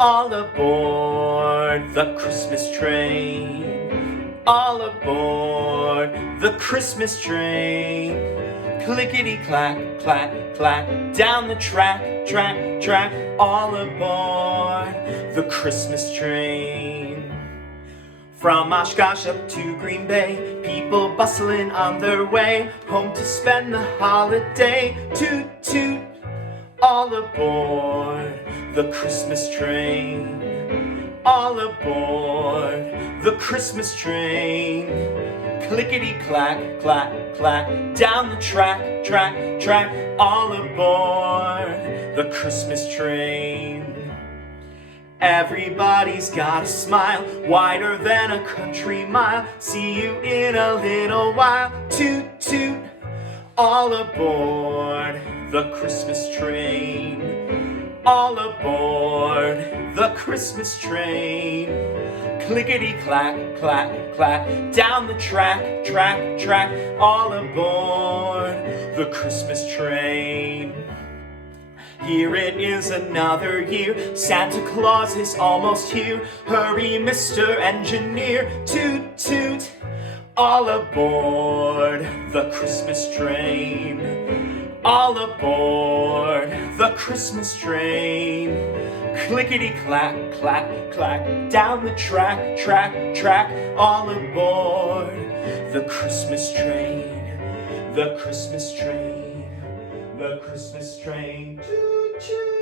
All aboard the Christmas train. All aboard the Christmas train. Clickety clack, clack, clack, down the track, track, track. All aboard the Christmas train. From Oshkosh up to Green Bay, people bustling on their way home to spend the holiday. Toot, toot, all aboard the Christmas train. All aboard the Christmas train. Clickety clack, clack, clack, down the track, track, track. All aboard the Christmas train. Everybody's got a smile wider than a country mile. See you in a little while. Toot, toot, all aboard the Christmas train. All aboard the Christmas train. Clickety clack, clack, clack, down the track, track, track. All aboard the Christmas train. Here it is another year, Santa Claus is almost here. Hurry, Mr. Engineer, toot, toot, all aboard the Christmas train. All aboard the Christmas train. Clickety clack, clack, clack, down the track, track, track. All aboard the Christmas train. The Christmas train. The Christmas train. Choo choo.